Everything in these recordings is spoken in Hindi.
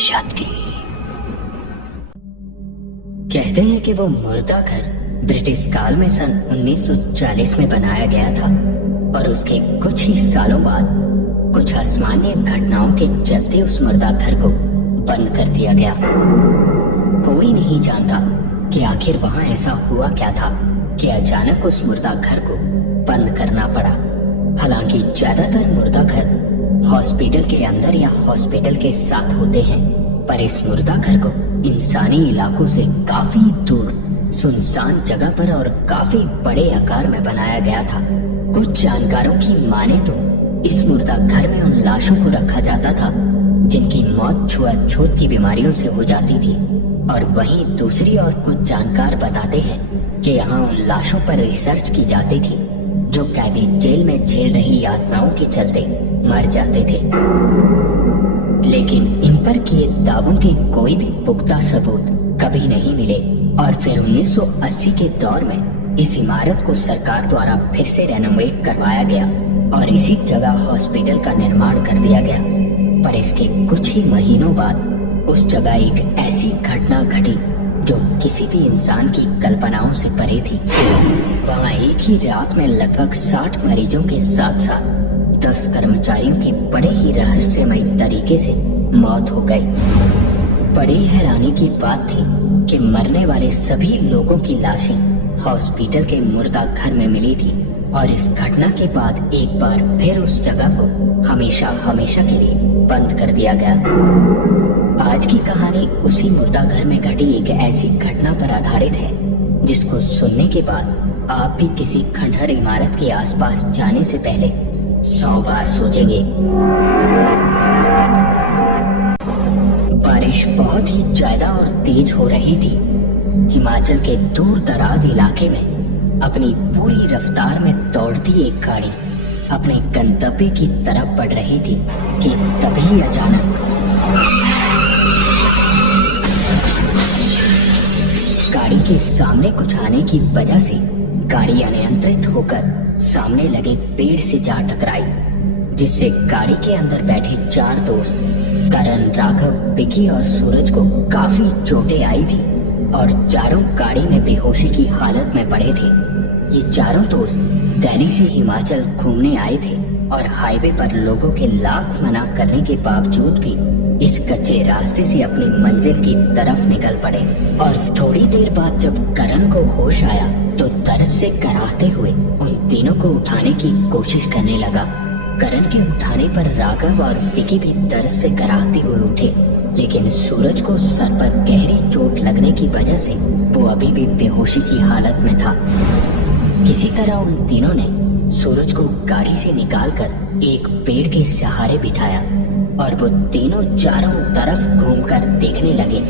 दहशत की। कहते हैं कि वो मुर्दा घर ब्रिटिश काल में सन 1940 में बनाया गया था और उसके कुछ ही सालों बाद कुछ असामान्य घटनाओं के चलते उस मुर्दा घर को बंद कर दिया गया। कोई नहीं जानता कि आखिर वहां ऐसा हुआ क्या था कि अचानक उस मुर्दा घर को बंद करना पड़ा। हालांकि ज्यादातर मुर्दा घर हॉस्पिटल के अंदर या हॉस्पिटल के साथ होते हैं, पर इस मुर्दा घर को इंसानी इलाकों से काफी दूर सुनसान जगह पर और काफी बड़े आकार में बनाया गया था। कुछ जानकारों की माने तो इस मुर्दा घर में उन लाशों को रखा जाता था जिनकी मौत छुआछूत की बीमारियों से हो जाती थी, और वहीं दूसरी और कुछ जानकार बताते हैं कि यहाँ उन लाशों पर रिसर्च की जाती थी जो कैदी जेल में झेल रही यातनाओं के चलते मर जाते थे। लेकिन इन पर किए दावों के कोई भी पुख्ता सबूत कभी नहीं मिले और फिर 1980 के दौर में इस इमारत को सरकार द्वारा फिर से रेनोवेट करवाया गया और इसी जगह हॉस्पिटल का निर्माण कर दिया गया। पर इसके कुछ ही महीनों बाद उस जगह एक ऐसी घटना घटी जो किसी भी इंसान की कल्पनाओं से परे थी। वहाँ एक ही रात में लगभग 60 मरीजों के साथ साथ 10 कर्मचारियों की बड़े ही रहस्यमय तरीके से मौत हो गई। बड़ी हैरानी की बात थी कि मरने वाले सभी लोगों की लाशें हॉस्पिटल के मुर्दा घर में मिली थी और इस घटना के बाद एक बार फिर उस जगह को हमेशा हमेशा के लिए बंद कर दिया गया। आज की कहानी उसी मुर्दा घर में घटी एक ऐसी घटना पर आधारित है जिसको सुनने के बाद आप भी किसी खंडहर इमारत के आसपास जाने से पहले 100 बार सोचेंगे। बारिश बहुत ही ज्यादा और तेज हो रही थी। हिमाचल के दूर दराज इलाके में अपनी पूरी रफ्तार में दौड़ती एक गाड़ी अपने गंतव्य की तरफ बढ़ रही थी कि तभी अचानक गाड़ी के सामने कुछ आने की वजह से गाड़ी अनियंत्रित होकर सामने लगे पेड़ से जा टकराई, जिससे गाड़ी के अंदर बैठे 4 दोस्त करण, राघव, विकी और सूरज को काफी चोटें आई थी और चारों गाड़ी में बेहोशी की हालत में पड़े थे। ये चारों दोस्त दिल्ली से हिमाचल घूमने आए थे और हाईवे पर लोगों के लाख मना करने के बावजूद भी इस कच्चे रास्ते से अपनी मंजिल की तरफ निकल पड़े। और थोड़ी देर बाद जब करण को होश आया तो दर्द से कराहते हुए उन तीनों को उठाने की कोशिश करने लगा। करण के उठाने पर राघव और विकी भी दर्द से कराहते हुए उठे, लेकिन सूरज को सर पर गहरी चोट लगने की वजह से वो अभी भी बेहोशी की हालत में था। किसी तरह उन तीनों ने सूरज को गाड़ी से निकालकर एक पेड़ के सहारे बिठाया और वो तीनों चारों तरफ घूमकर देखने लगे,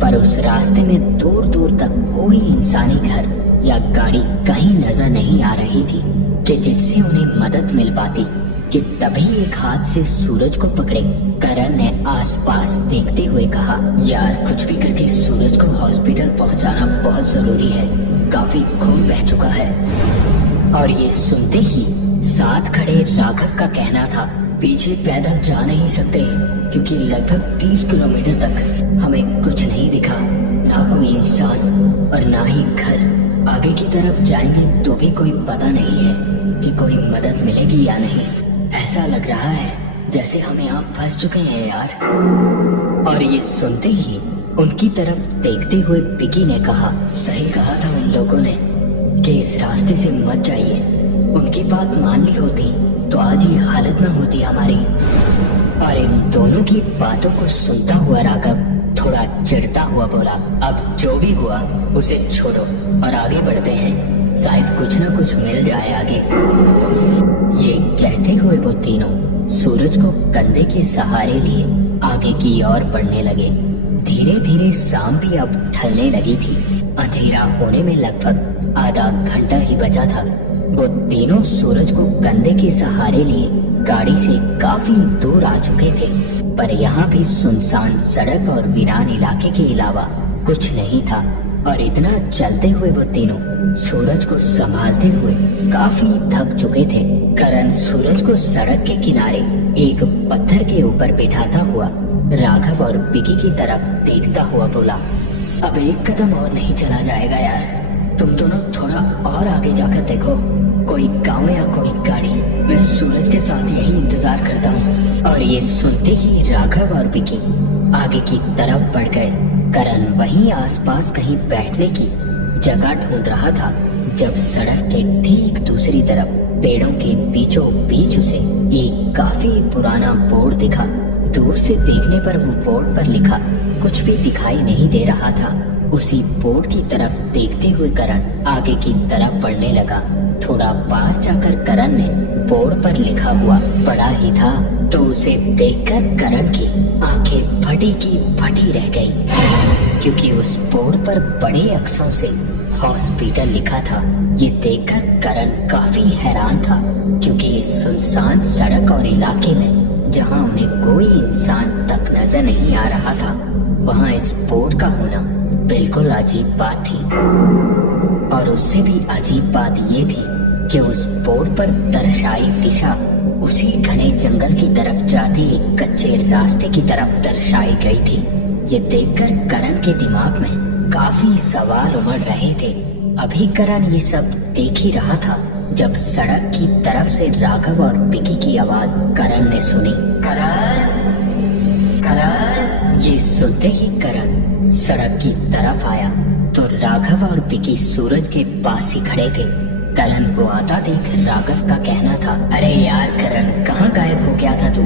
पर उस रास्ते में दूर दूर तक कोई इंसानी घर या गाड़ी कहीं नजर नहीं आ रही थी कि जिससे उन्हें मदद मिल पाती। कि तभी एक हाथ से सूरज को पकड़े करण ने आसपास देखते हुए कहा, यार कुछ भी करके सूरज को हॉस्पिटल पहुंचाना बहुत जरूरी है, काफी खून बह चुका है। और ये सुनते ही साथ खड़े राघव का कहना था, पीछे पैदल जा नहीं सकते क्योंकि लगभग 30 किलोमीटर तक हमें कुछ नहीं दिखा, ना कोई इंसान और ना ही घर। आगे की तरफ जाएंगे तो भी कोई पता नहीं है कि कोई मदद मिलेगी या नहीं। ऐसा लग रहा है जैसे हम यहाँ फंस चुके हैं यार। और ये सुनते ही उनकी तरफ देखते हुए विकी ने कहा, सही कहा था उन लोगों ने कि इस रास्ते से मत जाइए। उनकी बात मान ली होती तो आज ये हालत न होती हमारी। और इन दोनों की बातों को सुनता हुआ राघव थोड़ा चिढ़ता हुआ बोला, अब जो भी हुआ उसे छोड़ो और आगे बढ़ते हैं, शायद कुछ न कुछ मिल जाए आगे। ये कहते हुए वो तीनों सूरज को कंधे के सहारे लिए आगे की ओर बढ़ने लगे। धीरे धीरे शाम भी अब ढलने लगी थी। अंधेरा होने में लगभग आधा घंटा ही बचा था। वो तीनों सूरज को कंधे के सहारे लिए गाड़ी से काफी दूर आ चुके थे, पर यहाँ भी सुनसान सड़क और वीरान इलाके के अलावा कुछ नहीं था। और इतना चलते हुए वो तीनों सूरज को संभालते हुए काफी थक चुके थे। करण सूरज को सड़क के किनारे एक पत्थर के ऊपर बिठाता हुआ राघव और विकी की तरफ देखता हुआ बोला, अब एक कदम और नहीं चला जाएगा यार, तुम दोनों थोड़ा और आगे जाकर देखो, कोई गांव या कोई गाड़ी, मैं सूरज के साथ यही इंतजार करता हूँ। और ये सुनते ही राघव और विकी आगे की तरफ बढ़ गए। करण वहीं आसपास कहीं बैठने की जगह ढूंढ रहा था जब सड़क के ठीक दूसरी तरफ पेड़ों के बीचों बीच उसे एक काफी पुराना बोर्ड दिखा। दूर से देखने पर वो बोर्ड पर लिखा कुछ भी दिखाई नहीं दे रहा था। उसी बोर्ड की तरफ देखते हुए करण आगे की तरफ बढ़ने लगा। थोड़ा पास जाकर करण ने बोर्ड पर लिखा हुआ पढ़ा ही था तो उसे देखकर करण की आंखें फटी की फटी रह गई, क्योंकि उस बोर्ड पर बड़े अक्षरों से हॉस्पिटल लिखा था। ये देखकर करण काफी हैरान था, क्योंकि इस सुनसान सड़क और इलाके में जहां उन्हें कोई इंसान तक नजर नहीं आ रहा था, वहां इस बोर्ड का होना बिल्कुल अजीब बात थी। और उससे भी अजीब बात ये थी कि उस बोर्ड पर दर्शाई दिशा उसी घने जंगल की तरफ जाती एक कच्चे रास्ते की तरफ दर्शाई गई थी। ये देखकर करण के दिमाग में काफी सवाल उमड़ रहे थे। अभी करण ये सब देख ही रहा था जब सड़क की तरफ से राघव और विकी की आवाज करण ने सुनी, करण, करण। ये सुनते ही करण सड़क की तरफ आया तो राघव और विकी सूरज के पास ही खड़े थे। करण को आता देख राघव का कहना था, अरे यार करण, कहाँ गायब हो गया था तू?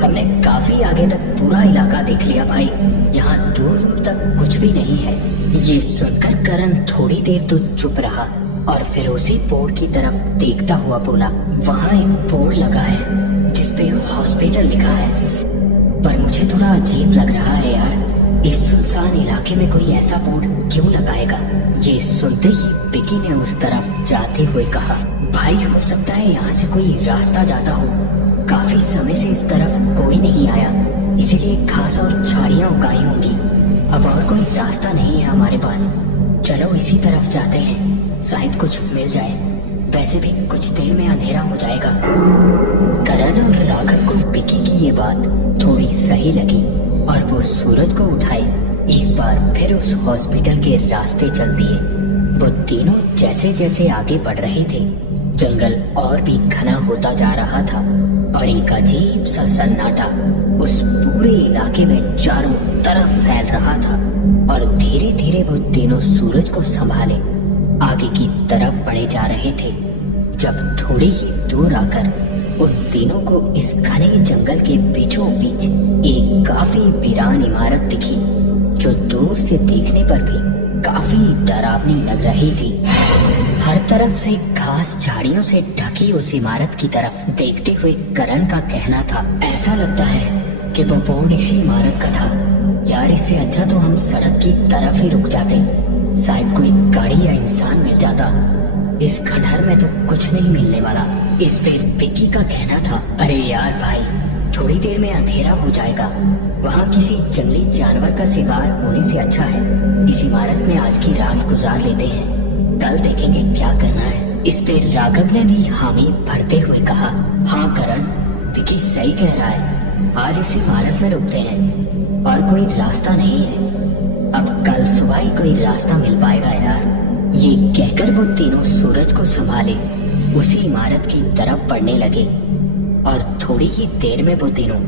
हमने काफी आगे तक पूरा इलाका देख लिया भाई, यहाँ दूर दूर तक कुछ भी नहीं है। ये सुनकर करण थोड़ी देर तो चुप रहा और फिर उसी बोर्ड की तरफ देखता हुआ बोला, वहाँ एक बोर्ड लगा है जिसपे हॉस्पिटल लिखा है, पर मुझे थोड़ा अजीब लग रहा है यार, इस सुनसान इलाके में कोई ऐसा बोर्ड क्यों लगाएगा? ये सुनते ही विकी ने उस तरफ जाते हुए कहा, भाई हो सकता है यहाँ से कोई रास्ता जाता हो, काफी समय से इस तरफ कोई नहीं आया, इसीलिए घास और झाड़ियाँ उगाई होंगी। अब और कोई रास्ता नहीं है हमारे पास, चलो इसी तरफ जाते हैं, शायद कुछ मिल जाए, वैसे भी कुछ देर में अंधेरा हो जाएगा। करण और राघव को विकी की ये बात थोड़ी सही लगी और वो सूरज को उठाए एक बार फिर उस हॉस्पिटल के रास्ते चल दिए। वो तीनों जैसे जैसे आगे बढ़ रहे थे, जंगल और भी घना होता जा रहा था और एक अजीब सा सन्नाटा उस पूरे इलाके में चारों तरफ फैल रहा था। और धीरे धीरे वो तीनों सूरज को संभाले आगे की तरफ बढ़े जा रहे थे, जब थोड़ी ही दूर आकर उन तीनों को इस घने जंगल के बीचों बीच एक काफी वीरान इमारत दिखी, जो दूर से देखने पर भी काफी डरावनी लग रही थी। हर तरफ से घास झाड़ियों से ढकी उस इमारत की तरफ देखते हुए करण का कहना था, ऐसा लगता है कि वो बोर्ड इसी इमारत का था यार, इससे अच्छा तो हम सड़क की तरफ ही रुक जाते, शायद कोई गाड़ी या इंसान मिल जाता, इस खंडहर में तो कुछ नहीं मिलने वाला। इस पे विकी का कहना था, अरे यार भाई, थोड़ी देर में अंधेरा हो जाएगा, वहाँ किसी जंगली जानवर का शिकार होने से अच्छा है इस इमारत में आज की रात गुजार लेते हैं, कल देखेंगे क्या करना है। इस पे राघव ने भी हामी भरते हुए कहा, हाँ करण, विकी सही कह रहा है, आज इस इमारत में रुकते हैं और कोई रास्ता नहीं है, अब कल सुबह ही कोई रास्ता मिल पाएगा यार। ये कहकर वो तीनों सूरज को संभाले उसी इमारत की तरफ बढ़ने लगे और थोड़ी ही देर में वो तीनों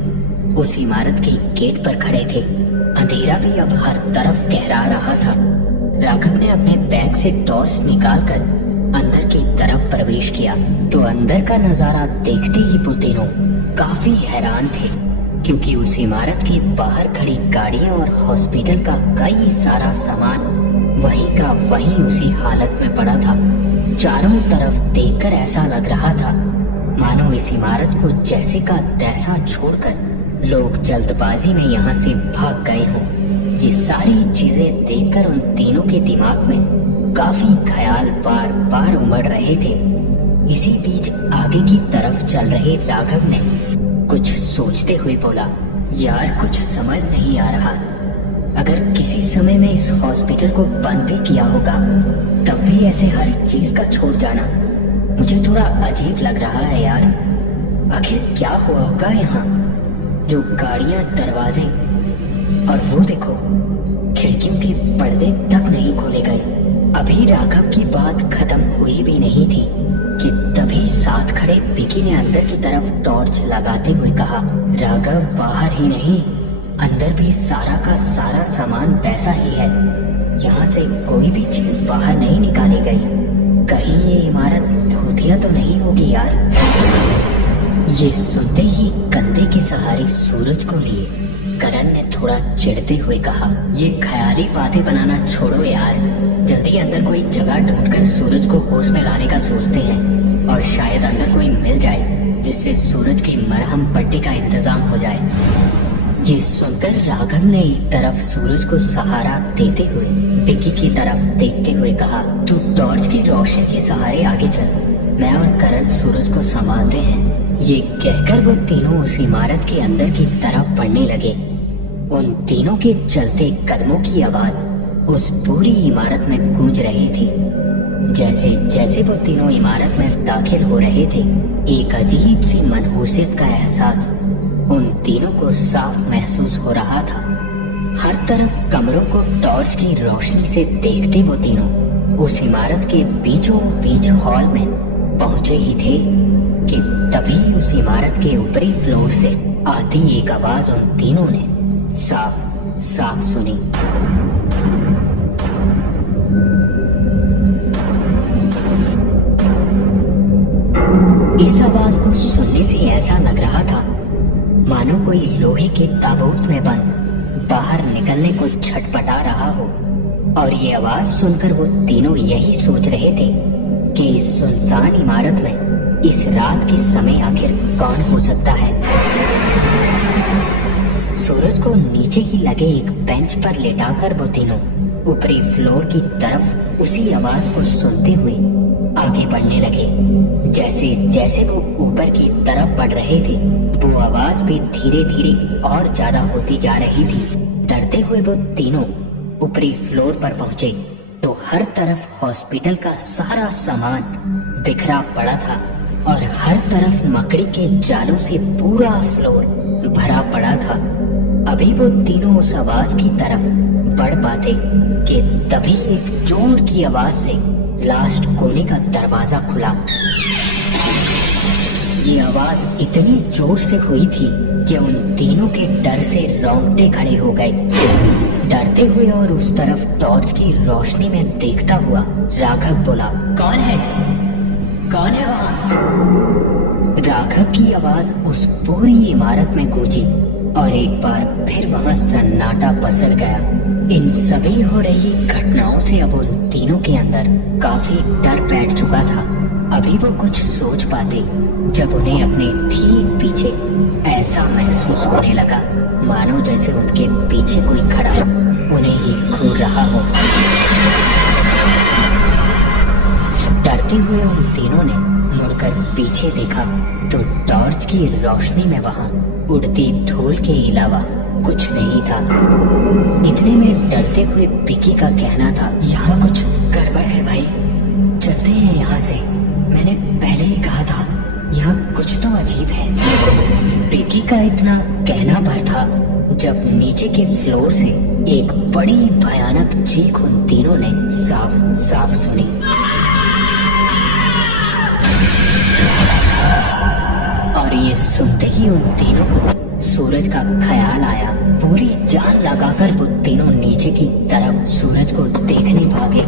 उस इमारत के गेट पर खड़े थे। अंधेरा भी अब हर तरफ गहरा रहा था। राघव ने अपने बैग से टॉर्च निकालकर अंदर की तरफ प्रवेश किया तो अंदर का नजारा देखते ही वो तीनों काफी हैरान थे, क्योंकि उस इमारत के बाहर खड़ी गाड़ियां और हॉस्पिटल का कई सारा सामान वहीं का वहीं उसी हालत में पड़ा था। चारों तरफ देखकर ऐसा लग रहा था मानो इस इमारत को जैसे का तैसा छोड़कर लोग जल्दबाजी में यहाँ से भाग गए हों। ये सारी चीजें देखकर उन तीनों के दिमाग में काफी ख्याल बार बार उमड़ रहे थे। इसी बीच आगे की तरफ चल रहे राघव ने कुछ सोचते हुए बोला, यार कुछ समझ नहीं आ रहा, अगर किसी समय में इस हॉस्पिटल को बंद भी किया होगा तब भी ऐसे हर चीज का छोड़ जाना मुझे थोड़ा अजीब लग रहा है यार। आखिर क्या हुआ होगा यहाँ जो गाड़ियां, दरवाजे और वो देखो, खिड़कियों के पर्दे तक नहीं खोले गए। अभी राघव की बात खत्म हुई भी नहीं थी कि तभी साथ खड़े पिकी ने अंदर की तरफ टॉर्च लगाते हुए कहा, राघव बाहर ही नहीं, अंदर भी सारा का सारा सामान वैसा ही है। यहाँ से कोई भी चीज बाहर नहीं निकाली गई। कहीं ये इमारत भूतिया तो नहीं होगी यार। ये सुनते ही कंधे के सहारे सूरज को लिए करण ने थोड़ा चिढ़ते हुए कहा, ये ख्याली बातें बनाना छोड़ो यार, जल्दी अंदर कोई जगह ढूंढकर सूरज को होश में लाने का सोचते हैं और शायद अंदर कोई मिल जाए जिससे सूरज की मरहम पट्टी का इंतजाम हो जाए। ये सुनकर राघव ने एक तरफ सूरज को सहारा देते हुए विक्की की तरफ देखते हुए कहा, तू टॉर्च की रोशनी के सहारे आगे चल, मैं और करण सूरज को संभालते हैं। ये कहकर वो तीनों उस इमारत के अंदर की तरफ बढ़ने लगे। उन तीनों के चलते कदमों की आवाज उस पूरी इमारत में गूंज रही थी। जैसे जैसे वो तीनों इमारत में दाखिल हो रहे थे, एक अजीब सी मनहूसियत का एहसास उन तीनों को साफ महसूस हो रहा था। हर तरफ कमरों को टॉर्च की रोशनी से देखते वो तीनों उस इमारत के बीचों बीच हॉल में पहुंचे ही थे कि तभी उस इमारत के ऊपरी फ्लोर से आती एक आवाज उन तीनों ने साफ साफ सुनी। इस आवाज को सुनने से ऐसा लग रहा था मानो कोई लोहे के ताबूत में बंद बाहर निकलने को छटपटा रहा हो। और ये आवाज सुनकर वो तीनों यही सोच रहे थे कि इस सुनसान इमारत में इस रात के समय आखिर कौन हो सकता है। सूरज को नीचे ही लगे एक बेंच पर लेटाकर वो तीनों ऊपरी फ्लोर की तरफ उसी आवाज को सुनते हुए आगे बढ़ने लगे। जैसे जैसे वो ऊपर की तरफ बढ़ रहे थे, वो आवाज भी धीरे धीरे और ज्यादा होती जा रही थी। डरते हुए वो तीनों ऊपरी फ्लोर पर पहुंचे तो हर तरफ हॉस्पिटल का सारा सामान बिखरा पड़ा था और हर तरफ मकड़ी के जालों से पूरा फ्लोर भरा पड़ा था। अभी वो तीनों उस आवाज की तरफ बढ़ पाते कि तभी एक जोर की आवाज से लास्ट कोने का दरवाजा खुला। ये आवाज इतनी जोर से हुई थी कि उन तीनों के डर से रोंगटे खड़े हो गए। डरते हुए और उस तरफ टॉर्च की रोशनी में देखता हुआ राघव बोला, कौन है? कौन है वहाँ? राघव की आवाज उस पूरी इमारत में गूंजी और एक बार फिर वहाँ सन्नाटा पसर गया। इन सभी हो रही घटनाओं से अब उन तीनों के अंदर काफी डर बैठ चुका था। अभी वो कुछ सोच पाते जब उन्हें अपने ठीक पीछे ऐसा महसूस होने लगा मानो जैसे उनके पीछे कोई खड़ा उन्हें ही घूर रहा हो। डरते हुए उन तीनों ने मुड़कर पीछे देखा तो टॉर्च की रोशनी में वहां उड़ती धूल के अलावा कुछ नहीं था। इतने में डरते हुए पिकी का कहना था, यहाँ कुछ गड़बड़ है भाई, चलते हैं यहाँ से। मैंने पहले ही कहा था यहाँ कुछ तो अजीब है। पिकी का इतना कहना भर था जब नीचे के फ्लोर से एक बड़ी भयानक चीख उन तीनों ने साफ साफ सुनी। और ये सुनते ही उन तीनों को सूरज का ख्याल आया। पूरी जान लगाकर वो तीनों नीचे की तरफ सूरज को देखने भागे।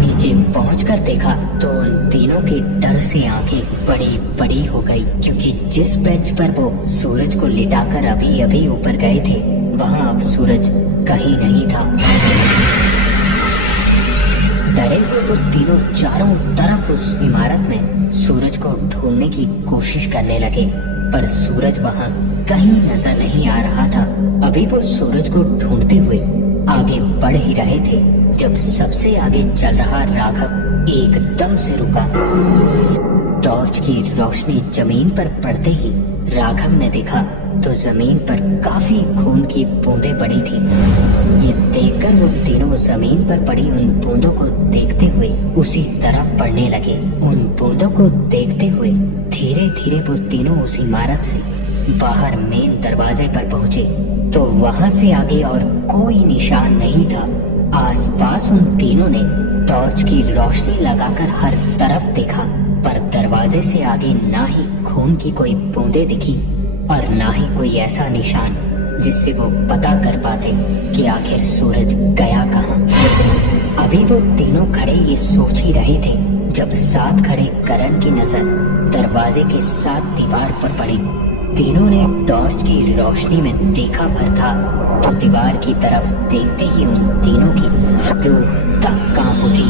नीचे पहुंचकर देखा तो उन तीनों के डर से आंखें बड़ी बड़ी हो गई, क्योंकि जिस बेंच पर वो सूरज को लिटाकर अभी अभी ऊपर गए थे वहां अब सूरज कहीं नहीं था। डरे हुए वो तीनों चारों तरफ उस इमारत में सूरज को ढूंढने की कोशिश करने लगे, पर सूरज वहां कहीं नजर नहीं आ रहा था। अभी वो सूरज को ढूंढते हुए आगे बढ़ ही रहे थे जब सबसे आगे चल रहा राघव एकदम से रुका। टॉर्च की रोशनी जमीन पर पड़ते ही राघव ने देखा तो जमीन पर काफी खून की बूंदें पड़ी थी। ये देखकर वो तीनों जमीन पर पड़ी उन बूंदों को देखते हुए उसी तरफ बढ़ने लगे। उन बूंदों को देखते हुए धीरे धीरे वो तीनों उस इमारत से बाहर मेन दरवाजे पर पहुंचे तो वहां से आगे और कोई निशान नहीं था। आसपास उन तीनों ने टॉर्च की रोशनी लगाकर हर तरफ देखा, पर दरवाजे से आगे ना ही खून की कोई बूंदें दिखी और ना ही कोई ऐसा निशान जिससे वो पता कर पाते कि आखिर सूरज गया कहाँ। अभी वो तीनों खड़े ये सोच ही रहे थे जब साथ खड़े करण की नजर दरवाजे के साथ दीवार पर पड़ी। तीनों ने टॉर्च की रोशनी में देखा भर था तो दीवार की तरफ देखते ही उन तीनों की रूह तक कांप उठी,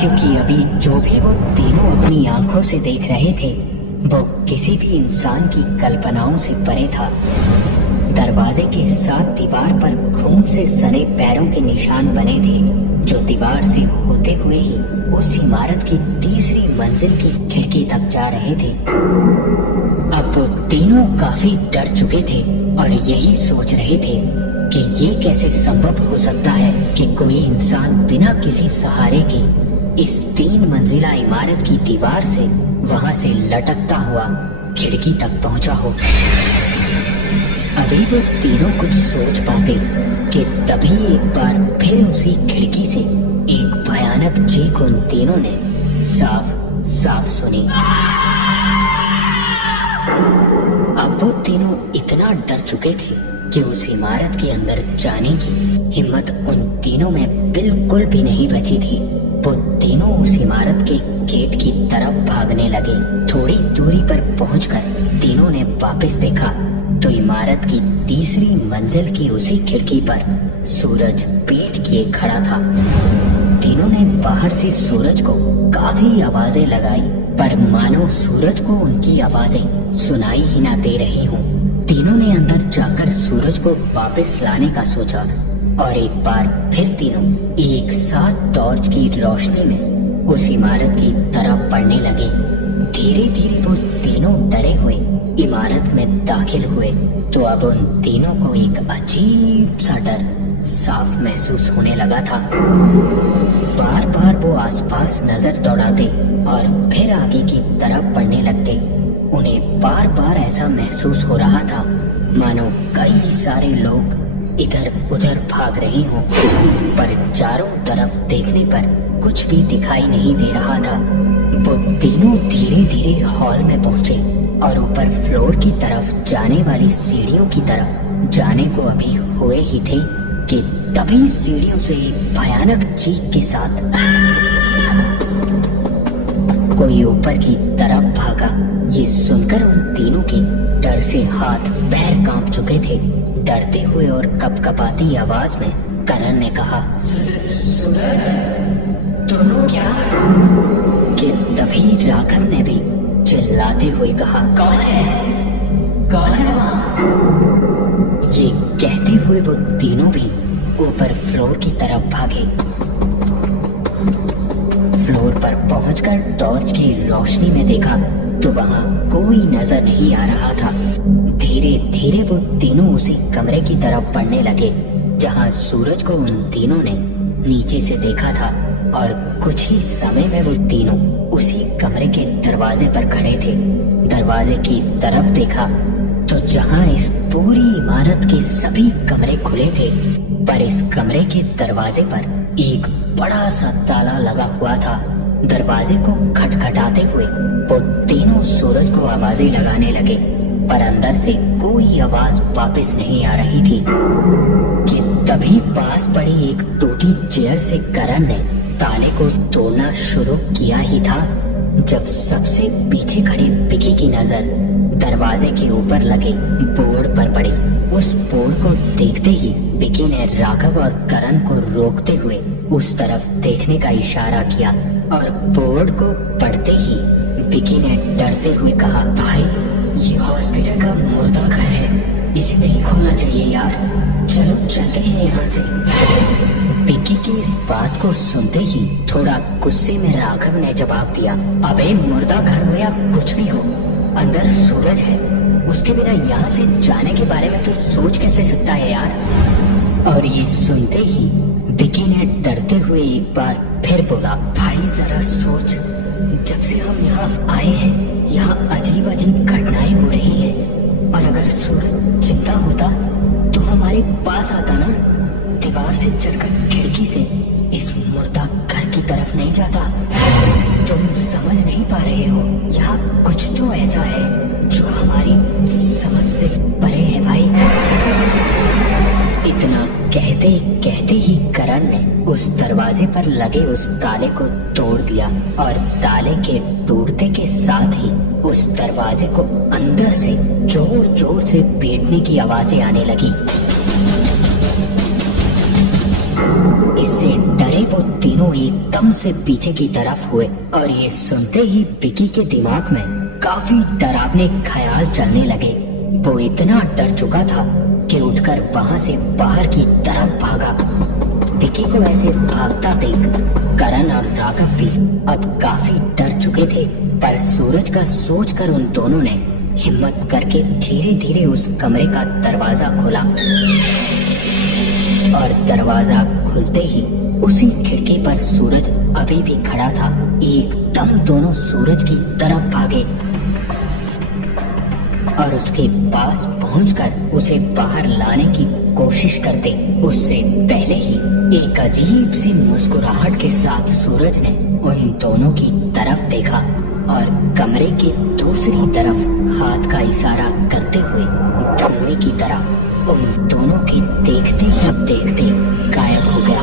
क्योंकि अभी जो भी वो तीनों अपनी आंखों से देख रहे थे वो किसी भी इंसान की कल्पनाओं से परे था। दरवाजे के साथ दीवार पर खून से सने पैरों के निशान बने थे जो दीवार से होते हुए ही उस इमारत की तीसरी मंजिल की खिड़की तक जा रहे थे। अब वो तीनों काफी डर चुके थे और यही सोच रहे थे कि ये कैसे संभव हो सकता है कि कोई इंसान बिना किसी सहारे के इस 3 मंजिला इमारत की दीवार से वहां से लटकता हुआ खिड़की तक पहुंचा हो। अभी वो तीनों कुछ सोच पाते कि तभी एक बार फिर उसी खिड़की से एक भयानक चीख उन तीनों ने साफ साफ सुनी। अब वो तीनों इतना डर चुके थे कि उस इमारत के अंदर जाने की हिम्मत उन तीनों में बिल्कुल भी नहीं बची थी। वो तीनों उस इमारत के गेट की तरफ भागने लगे। थोड़ी दूरी पर पहुंचकर तीनों ने वापस देखा तो इमारत की तीसरी मंजिल की उसी खिड़की पर सूरज पेट किए खड़ा था। तीनों ने बाहर से सूरज को काफी आवाजें लगाई, पर मानो सूरज को उनकी आवाजें सुनाई ही ना दे रही हों। तीनों ने अंदर जाकर सूरज को वापस लाने का सोचा और एक बार फिर तीनों एक साथ टॉर्च की रोशनी में उस इमारत की तरफ बढ़ने लगे। धीरे धीरे वो तीनों डरे हुए इमारत में दाखिल हुए तो अब उन तीनों को एक अजीब सा डर साफ महसूस होने लगा था। बार बार वो आसपास नजर दौड़ाते और फिर आगे की तरफ बढ़ने लगते। उन्हें बार बार ऐसा महसूस हो रहा था मानो कई सारे लोग इधर उधर भाग रहे हों, पर चारों तरफ देखने पर कुछ भी दिखाई नहीं दे रहा था। वो तीनों धीरे धीरे हॉल में पहुंचे और ऊपर फ्लोर की तरफ जाने वाली सीढ़ियों की तरफ जाने को अभी हुए ही थे कि तभी सीढ़ियों से एक भयानक चीख के साथ कोई ऊपर की तरफ भागा। ये सुनकर उन तीनों के डर से हाथ पैर कांप चुके थे। डरते हुए और कपकपाती आवाज में करण ने कहा, सूरज तुम हो क्या? कि तभी राघव ने भी चिल्लाते हुए कहा, कौन है? कौन है वहाँ? ये कहते हुए वो तीनों भी ऊपर फ्लोर की तरफ भागे। फ्लोर पर पहुंचकर टॉर्च की रोशनी में देखा तो वहां कोई नजर नहीं आ रहा था। धीरे धीरे वो तीनों उसी कमरे की तरफ बढ़ने लगे जहां सूरज को उन तीनों ने नीचे से देखा था और कुछ ही समय में वो तीनों उसी कमरे के दरवाजे पर खड़े थे। दरवाजे की तरफ देखा तो जहां इस पूरी इमारत के सभी कमरे खुले थे, पर इस कमरे के दरवाजे पर एक बड़ा सा ताला लगा हुआ था। दरवाजे को खटखटाते हुए वो तीनों सूरज को आवाजें लगाने लगे, पर अंदर से कोई आवाज वापस नहीं आ रही थी। कि तभी पास पड़ी एक टूटी चेयर से करण ने ताले को तोड़ना शुरू किया ही था जब सबसे पीछे खड़े विकी की नजर दरवाजे के ऊपर लगे बोर्ड पर पड़ी। उस बोर्ड को देखते ही विकी ने राघव और करण को रोकते हुए उस तरफ देखने का इशारा किया और बोर्ड को पढ़ते ही विकी ने डरते हुए कहा, भाई ये हॉस्पिटल का मुर्दा घर है, इसे नहीं खोलना चाहिए यार, चलो चलते हैं यहाँ से। विकी की इस बात को सुनते ही थोड़ा गुस्से में राघव ने जवाब दिया, अबे मुर्दा घर हो या कुछ भी हो, अंदर सूरज है, उसके बिना यहाँ से जाने के बारे में तो सोच कैसे सकता है यार। और ये सुनते ही विकी ने डरते हुए एक बार फिर बोला, भाई जरा सोच, जब से हम यहाँ आए हैं यहाँ अजीब अजीब घटनाएं हो रही हैं। और अगर सूरज जिंदा होता तो हमारे पास आता ना, दीवार से चढ़कर खिड़की से इस मुर्दा घर की तरफ नहीं जाता। तुम समझ नहीं पा रहे हो, यहाँ कुछ तो ऐसा है जो हमारी समझ से परे है भाई। इतना कहते कहते ही करण ने उस दरवाजे पर लगे उस ताले को तोड़ दिया और ताले के टूटने के साथ ही उस दरवाजे को अंदर से जोर जोर से पीटने की आवाजें आने लगी। इससे डरे वो तीनों एकदम से पीछे की तरफ हुए और ये सुनते ही विकी के दिमाग में काफी डरावने ख्याल चलने लगे। वो इतना डर चुका था कि उठकर वहां से बाहर की तरफ भागा। विकी को ऐसे भागता देख करण और राघव भी अब काफी डर चुके थे, पर सूरज का सोचकर उन दोनों ने हिम्मत करके धीरे धीरे उस कमरे का दरवाजा खोला। और दरवाजा खुलते ही उसी खिड़की पर सूरज अभी भी खड़ा था। एकदम दोनों सूरज की तरफ भागे और उसके पास पहुंचकर उसे बाहर लाने की कोशिश करते उससे पहले ही एक अजीब सी मुस्कुराहट के साथ सूरज ने उन दोनों की तरफ देखा और कमरे के दूसरी तरफ हाथ का इशारा करते हुए धुएं की तरह उन दोनों के देखते ही देखते गायब हो गया।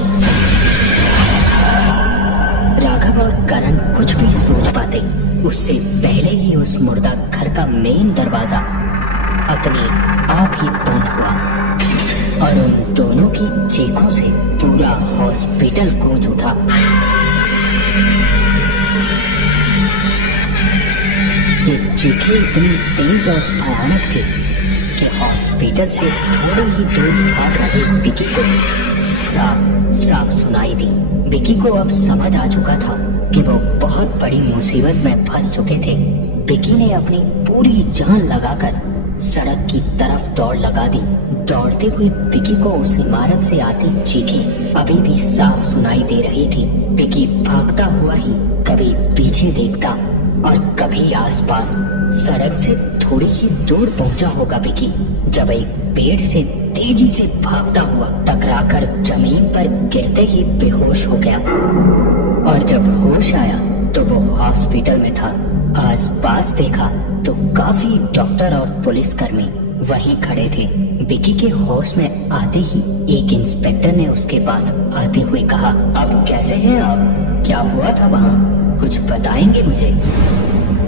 राघव और करण कुछ भी सोच पाते उससे पहले ही उस मुर्दा घर का मेन दरवाजा अपने आप ही बंद हुआ और उन दोनों की चीखों से पूरा हॉस्पिटल गूंज उठा। ये चीखें इतनी तेज और भयानक थी कि हॉस्पिटल से थोड़े ही दूर भाग रहे विकी को साफ साफ सुनाई दी। विकी को अब समझ आ चुका था कि वो बहुत बड़ी मुसीबत में फंस चुके थे। विकी ने अपनी पूरी जान लगाकर सड़क की तरफ दौड़ लगा दी। दौड़ते हुए विकी को उस इमारत से आती चीखें अभी भी साफ सुनाई दे रही थी। विकी भागता हुआ ही कभी पीछे देखता और कभी आसपास। सड़क से थोड़ी ही दूर पहुंचा होगा विकी जब एक पेड़ से तेजी से भागता हुआ टकराकर जमीन पर गिरते ही बेहोश हो गया। और जब होश आया तो वो हॉस्पिटल में था। आसपास देखा तो काफी डॉक्टर और पुलिसकर्मी वहीं खड़े थे। विकी के होश में आते ही एक इंस्पेक्टर ने उसके पास आते हुए कहा, अब कैसे हैं आप? क्या हुआ था वहाँ? कुछ बताएंगे मुझे?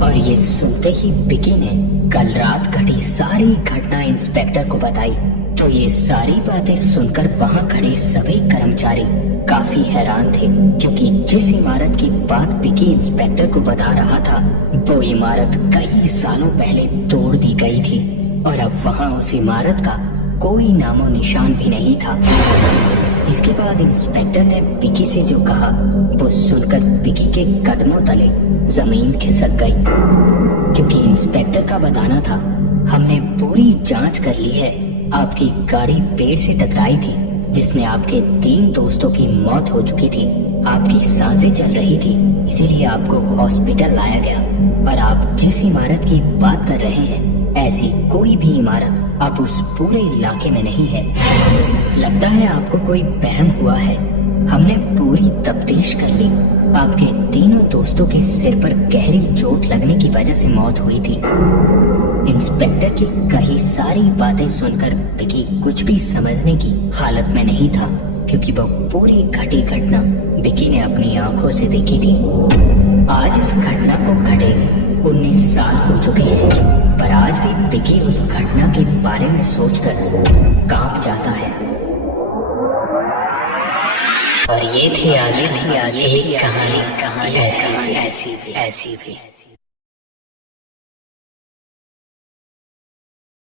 और ये सुनते ही विकी ने कल रात घटी सारी घटना इंस्पेक्टर को बताई। तो ये सारी बातें सुनकर वहाँ खड़े सभी कर्मचारी काफी हैरान थे, क्योंकि जिस इमारत की बात विकी इंस्पेक्टर को बता रहा था वो इमारत कई सालों पहले तोड़ दी गई थी और अब वहाँ उस इमारत का कोई नामो निशान भी नहीं था। इसके बाद इंस्पेक्टर ने विकी से जो कहा वो सुनकर विकी के कदमों तले जमीन खिसक गई, क्योंकि इंस्पेक्टर का बताना था, हमने पूरी जांच कर ली है। आपकी गाड़ी पेड़ से टकराई थी जिसमें आपके 3 दोस्तों की मौत हो चुकी थी। आपकी सांसें चल रही थी, इसीलिए आपको हॉस्पिटल लाया गया। और आप जिस इमारत की बात कर रहे हैं ऐसी कोई भी इमारत अब उस पूरे इलाके में नहीं है। लगता है आपको कोई वहम हुआ है। हमने पूरी तफ्तीश कर ली। आपके तीनों दोस्तों के सिर पर गहरी चोट लगने की वजह से मौत हुई थी। इंस्पेक्टर की कही सारी बातें सुनकर विकी कुछ भी समझने की हालत में नहीं था, क्योंकि वो पूरी घटी घटना विकी ने अपनी आंखों से देखी थी। आज इस घटना को घटे 19 साल हो चुके हैं, पर आज भी विकी उस घटना के बारे में सोचकर कांप जाता है। और ये थी आज एक कहानी ऐसी भी।